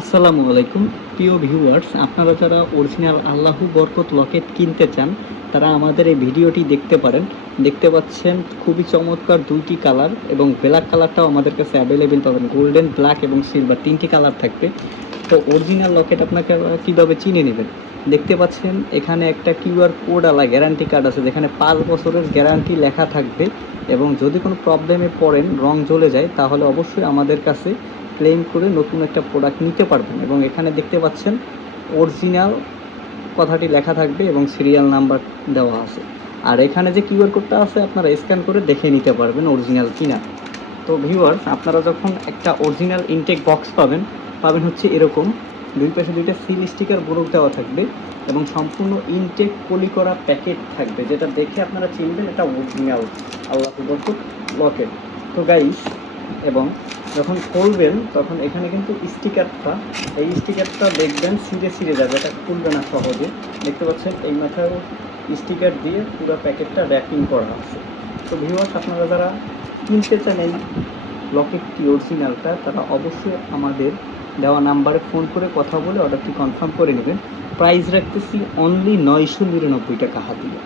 আসসালামু আলাইকুম প্রিয় ভিউয়ার্স, আপনারা যারা অরিজিনাল আল্লাহু বরকত লকেট কিনতে চান তারা আমাদের এই ভিডিওটি দেখতে পারেন। দেখতে পাচ্ছেন খুবই চমৎকার দুইটি কালার এবং ব্ল্যাক কালারটাও আমাদের কাছে অ্যাভেলেবেল পাবেন। গোল্ডেন, ব্ল্যাক এবং সিলভার তিনটি কালার থাকবে। তো অরিজিনাল লকেট আপনাকে কীভাবে চিনে নেবেন, দেখতে পাচ্ছেন এখানে একটা কিউআর কোড আলা গ্যারান্টি কার্ড আছে যেখানে 5 বছরের গ্যারান্টি লেখা থাকবে এবং যদি কোনো প্রবলেমে পড়েন, রং জ্বলে যায়, তাহলে অবশ্যই আমাদের কাছে ক্লেম করে নতুন একটা প্রোডাক্ট নিতে পারবেন। এবং এখানে দেখতে পাচ্ছেন অরিজিনাল কথাটি লেখা থাকবে এবং সিরিয়াল নাম্বার দেওয়া আছে। আর এখানে যে কিউআর কোডটা আছে আপনারা স্ক্যান করে দেখে নিতে পারবেন অরিজিনাল কিনা। তো ভিউয়ার্স, আপনারা যখন একটা অরিজিনাল ইনটেক বক্স পাবেন হচ্ছে এরকম দুই পাশে দুইটা সিল স্টিকার বোরক দেওয়া থাকবে এবং সম্পূর্ণ ইনটেক পলি করা প্যাকেট থাকবে, যেটা দেখে আপনারা চিনবেন এটা অরিজিনাল আল্লাহু বরকত লকেট। তো গাইস, এবং যখন খুলবেন তখন এখানে কিন্তু এই স্টিকারটা দেখবেন ছিঁড়ে ছিঁড়ে যাবে, এটা খুলবে না সহজে। দেখতে পাচ্ছেন এই মাথায় স্টিকার দিয়ে পুরো প্যাকেটটা র্যাপিং করা আছে। তো ভিউয়ার্স, আপনারা যারা কিনতে চান এই লকেটটি অরিজিনালটা, তারা অবশ্যই আমাদের দেওয়া নাম্বারে ফোন করে কথা বলে অর্ডারটি কনফার্ম করে নেবেন। প্রাইস রাখতেছি অনলি 999 টাকা হাতিয়ে।